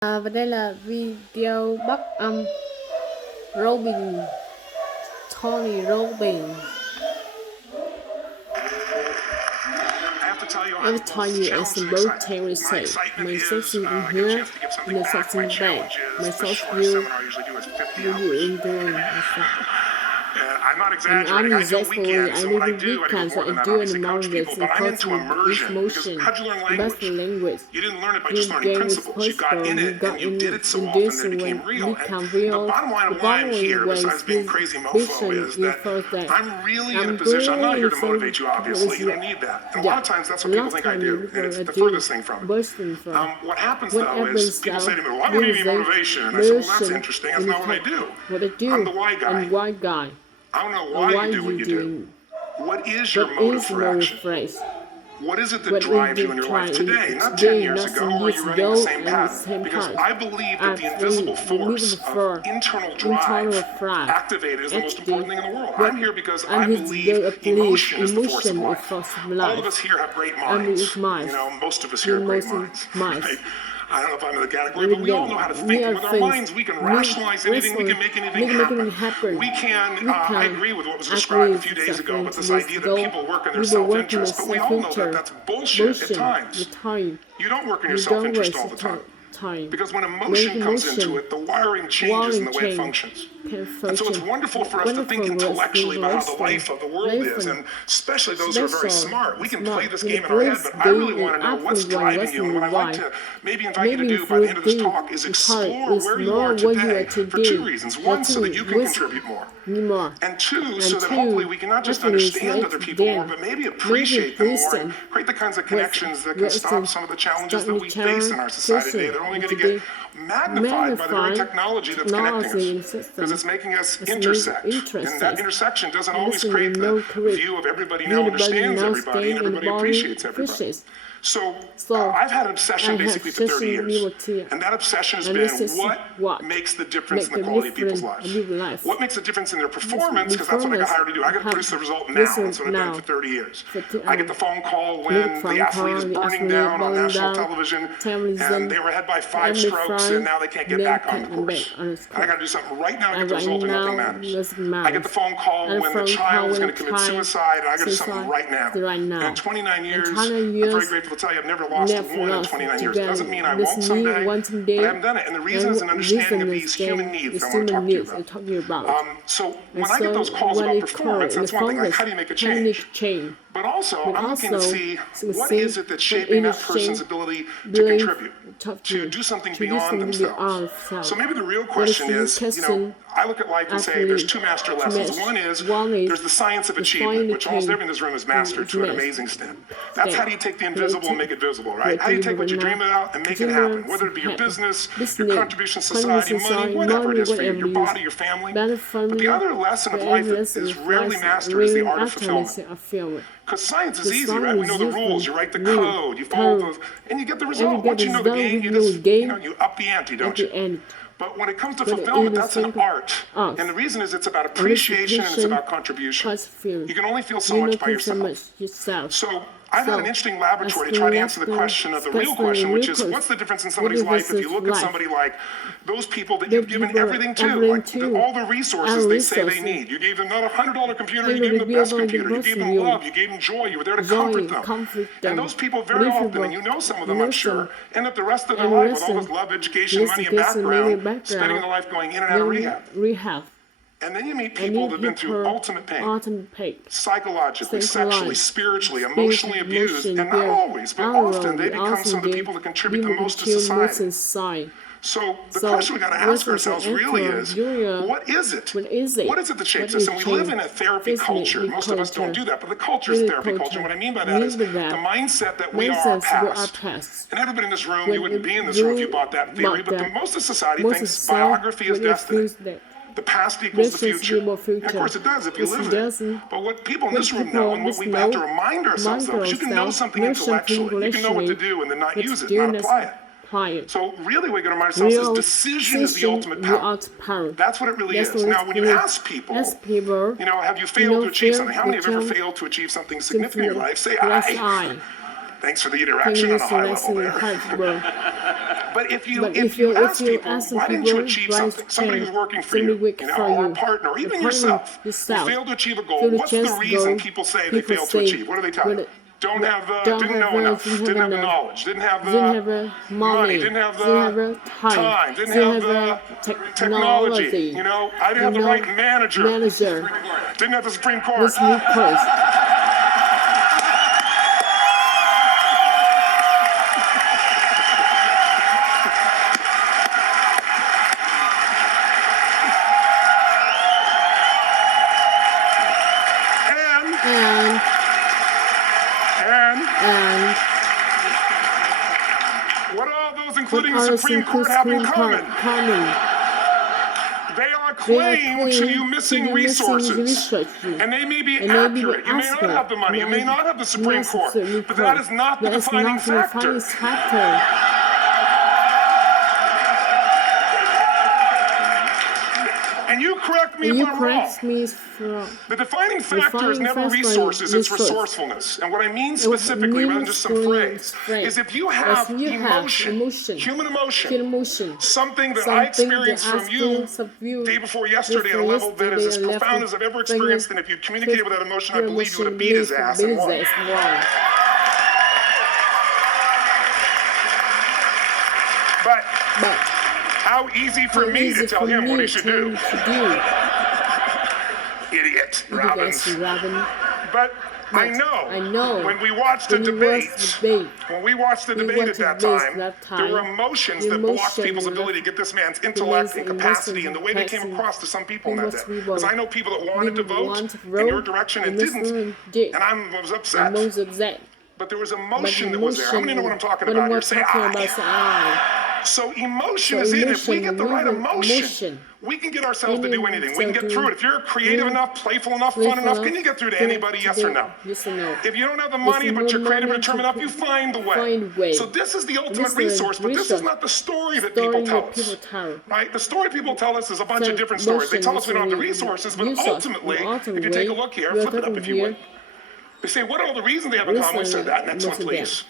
Và đây là video bắt âm Robin, TonyRobbins. Every time you assemble Terry say, my sexy in here, and the sexy in back, my soft you in doing And I'm not exaggerating. I do weekends. I do in the mornings. But I'm into immersion. Motion, How'd you learn best language? language. You didn't learn it by just learning principles. You got in it and you did it so often that it became real. And the bottom line of why I'm here, besides being crazy mofo, is that I'm really in a position. I'm not here to motivate you, obviously. You don't need that. And a lot of times that's what people think I do. And it's the furthest thing from it. What happens though is people say to me, well, I don't need any motivation. And I say, well, that's interesting. That's not what I do. I'm the why guy. I don't know why you do what you do. What is your motive for action? What is it that drives you in your life today? Not 10 years ago, or you're running the same path. Because I believe that the invisible force of internal drive activated is the most important thing in the world. I'm here because I believe emotion is the force of life. All of us here have great minds. You know, most of us here have great minds. Right? I don't know if I'm in the category, but we all know how to think. And with our minds, we can rationalize anything, we can make anything happen. We can, I agree with what was described a few days ago, but this idea that people work in their self-interest, but we all know that that's bullshit at times. You don't work in your self-interest all the time. Because when emotion comes into it, the wiring changes in the way it functions. And so it's wonderful for us to think intellectually about how the life of the world is, and especially those who are very smart. We can play this game in our head, but I really want to know what's driving you. And what I'd like to maybe invite you to do by the end of this talk is explore where you are today for two reasons. One, so that you can contribute more. And two, so that hopefully we can not just understand other people more, but maybe appreciate them more and create the kinds of connections that can stop some of the challenges that we face in our society today. They're only going to get magnified by the very technology that's connecting us, because it's making us intersect. And that intersection doesn't always create the view of everybody now understands everybody and everybody appreciates everybody. So I've had an obsession basically for 30 years. And that obsession has been what makes the difference in the quality of people's lives. What makes the difference in their performance, because that's what I got hired to do. I got to produce the result now. That's what I've done for 30 years. I get the phone call when the athlete is burning down on national television and they were ahead by 5 strokes and now they can't get back on the course. And I got to do something right now to get the result and nothing matters. I get the phone call when the child is going to commit suicide and I got to do something right now. And in 29 years, I'm very grateful to tell you I've never lost more than 29 years. It doesn't mean I won't someday, but I haven't done it. And the reason is an understanding of these human needs I want to talk to you about. So when I get those calls about performance, that's one thing, like how do you make a change? But also, I'm looking to see what is it that's shaping that person's ability to contribute, to do something beyond themselves. So maybe the real question is, you know, I look at life and say there's 2 master lessons. One is there's the science of achievement, which almost everyone in this room has mastered to an amazing extent. That's how do you take the invisible and make it visible, right? How do you take what you dream about and make it happen, whether it be your business, your contribution to society, money, whatever it is for you, your body, your family. But the other lesson of life that is rarely mastered is the art of fulfillment. Because science is easy, right? We know the rules. You write the code, you follow the, and you get the result. Once you know the game, you just, you up the ante, don't you? But when it comes to fulfillment, that's an art. And the reason is it's about appreciation and it's about contribution. You can only feel so much by yourself. So I've had an interesting laboratory to try to answer the question of the real question, which is what's the difference in somebody's life if you look at somebody like those people that you've given everything to, like all the resources they say they need. You gave them not a $100 computer, you gave them the best computer. You gave them love, you gave them joy, you were there to comfort them. And those people very often, and you know some of them I'm sure, end up the rest of their life with all this love, education, money, and background, spending their life going in and out of rehab. And then you meet people that have been through ultimate pain, psychologically, sexually, spiritually, emotionally abused, and not always, but often they become some of the people that contribute the most to society. So the question we got to ask ourselves really is, what is it? What is it that shapes us? And we live in a therapy culture. Most of us don't do that, but the culture is therapy culture. And what I mean by that is the mindset that we are our past. And everybody in this room, you wouldn't be in this room if you bought that theory, but most of society thinks biography is destiny. The past equals the future. And of course it does if you live it. But what people in this room know and what we have to remind ourselves of is you can know something intellectually. You can know what to do and then not use it, not apply it. So really we're going to remind ourselves is decision is the ultimate power. That's what it really is. Now when you ask people, you know, have you failed to achieve something? How many have ever failed to achieve something significant in your life? Say I. Thanks for the interaction on a high level there. But if you ask people, why didn't you achieve something? Somebody who's working for you, or a partner, or even yourself, who failed to achieve a goal, what's the reason people say they failed to achieve? What do they tell you? Didn't know enough, didn't have the knowledge, didn't have the money, didn't have the time, didn't have the technology. I didn't have the right manager, didn't have the Supreme Court. What do all those, including the Supreme Court, have in common? They all claim to you missing resources, and they may be accurate. You may not have the money, you may not have the Supreme Court, but that is not the defining factor. And you correct me if I'm wrong. The defining factor is never resources, it's resourcefulness. And what I mean specifically, rather than just some phrase, is if you have emotion, human emotion, something that I experienced from you day before yesterday at a level that is as profound as I've ever experienced, and if you communicated with that emotion, I believe you would have beat his ass and won. But how easy for me to tell him what he should do. Idiot, Robbins. But I know when we watched the debate at that time, there were emotions that blocked people's ability to get this man's intellect and capacity and the way they came across to some people in that day. Because I know people that wanted to vote in your direction and didn't, and I was upset. But there was emotion that was there. How many know what I'm talking about here? Say aye. So emotion is in it. If we get the right emotion, we can get ourselves to do anything. We can get through it. If you're creative enough, playful enough, fun enough, can you get through to anybody, yes or no? If you don't have the money, but you're creative and determined enough, you find the way. So this is the ultimate resource, but this is not the story that people tell us. Right? The story people tell us is a bunch of different stories. They tell us we don't have the resources, but ultimately, if you take a look here, flip it up if you would. They say, what are all the reasons they have in common? We said that. Next one, please.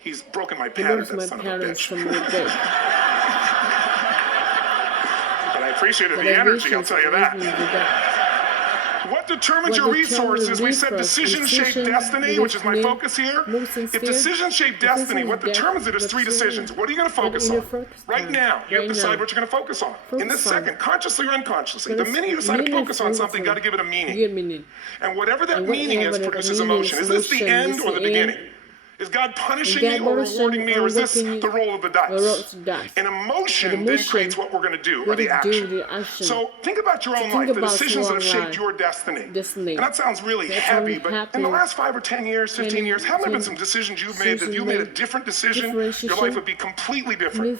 He's broken my pattern, that son of a bitch. But I appreciated the energy, I'll tell you that. What determines your resources? We said decisions shape destiny, which is my focus here. If decisions shape destiny, what determines it is three decisions. What are you going to focus on? Right now, you have to decide what you're going to focus on. In this second, consciously or unconsciously, the minute you decide to focus on something, you've got to give it a meaning. And whatever that meaning is produces emotion. Is this the end or the beginning? Is God punishing me or rewarding me, or is this the roll of the dice? And emotion then creates what we're going to do, or the action. So think about your own life, the decisions that have shaped your destiny. And that sounds really heavy, but in the last 5 or 10 years, 15 years, have there been some decisions you've made that if you made a different decision, your life would be completely different?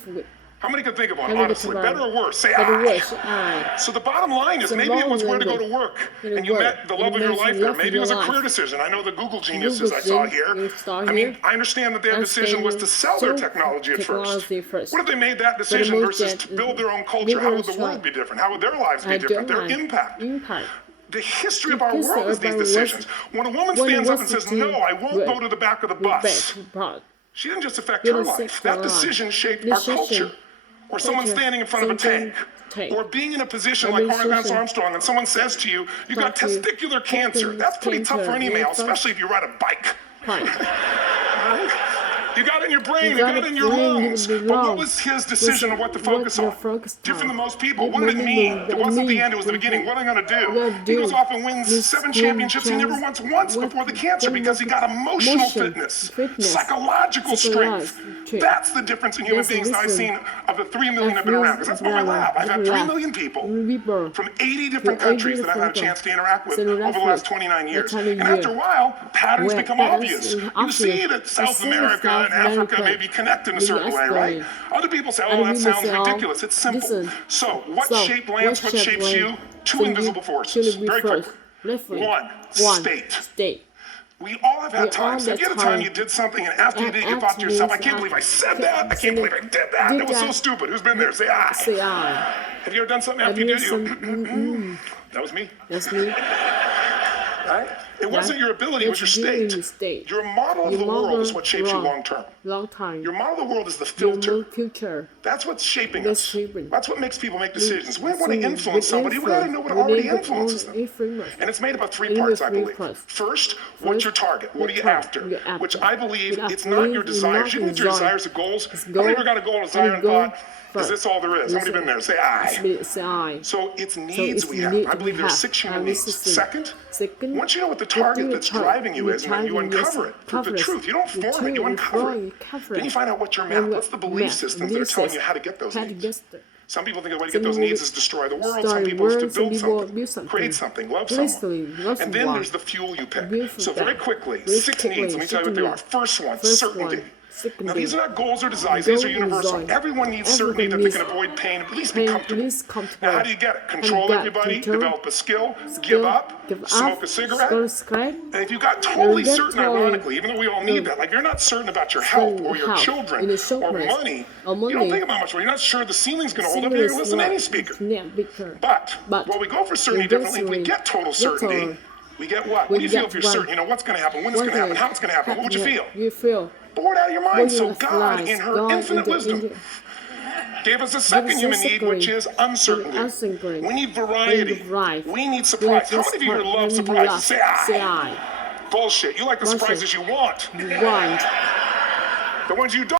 How many can think of one, honestly? Better or worse? Say aye. So the bottom line is maybe it was where to go to work, and you met the love of your life there. Maybe it was a career decision. I know the Google geniuses I saw here. I mean, I understand that their decision was to sell their technology at first. What if they made that decision versus to build their own culture? How would the world be different? How would their lives be different? Their impact. The history of our world is these decisions. When a woman stands up and says, no, I won't go to the back of the bus, she didn't just affect her life. That decision shaped our culture. Or someone standing in front of a tank, or being in a position like Lance Armstrong, and someone says to you, you got testicular cancer. That's pretty tough for any male, especially if you ride a bike. You got it in your brain, you got it in your lungs. But what was his decision of what to focus on? Different than most people. What did it mean? It wasn't the end, it was the beginning. What am I going to do? He goes off and wins 7 championships he never won once before the cancer because he got emotional fitness, psychological strength. That's the difference in human beings that I've seen of the 3 million I've been around. Because that's my lab. I've had 3 million people from 80 different countries that I've had a chance to interact with over the last 29 years. And after a while, patterns become obvious. You see that South America and Africa may be connected in a certain way, right? Other people say, oh, that sounds ridiculous. It's simple. So, what shaped Lance? What shapes you? 2 invisible forces. Very quickly. 1, state. We all have had times. Have you had a time you did something and after you did it, you thought to yourself, I can't believe I said that. I can't believe I did that. That was so stupid. Who's been there? Say aye. Have you ever done something after you did it? That was me. That's me. Right? It wasn't your ability, it was your state. Your model of the world is what shapes you long term. Your model of the world is the filter. That's what's shaping us. That's what makes people make decisions. We want to influence somebody, we got to know what already influences them. And it's made up of 3 parts, I believe. First, what's your target? What are you after? Which I believe it's not your desires. You need your desires and goals. How many of you got a goal, desire, and thought? Is this all there is? How many been there? Say I. So it's needs we have. I believe there are 6 human needs. Second, once you know what the target that's driving you is, and you uncover it for the truth. You don't form it, you uncover it. Then you find out what your map, what's the belief systems that are telling you how to get those needs. Some people think the way to get those needs is destroy the world. Some people is to build something, create something, love someone. And then there's the fuel you pick. So very quickly, 6 needs. Let me tell you what they are. First one, certainty. Now these are not goals or desires, these are universal. Everyone needs certainty that they can avoid pain, at least be comfortable. Now how do you get it? Control everybody, develop a skill, give up, smoke a cigarette. And if you got totally certain, ironically, even though we all need that, like you're not certain about your health or your children or money, you don't think about much more. You're not sure the ceiling's going to hold up, you're going to listen to any speaker. But while we go for certainty differently, if we get total certainty, we get what? What do you feel if you're certain? You know what's going to happen, when it's going to happen, how it's going to happen. What would you feel? You feel bored out of your mind. So God, in her infinite wisdom, gave us a second human need, which is uncertainty. We need variety. We need surprise. How many of you here love surprises? Say I. Bullshit. You like the surprises you want. The ones you don't.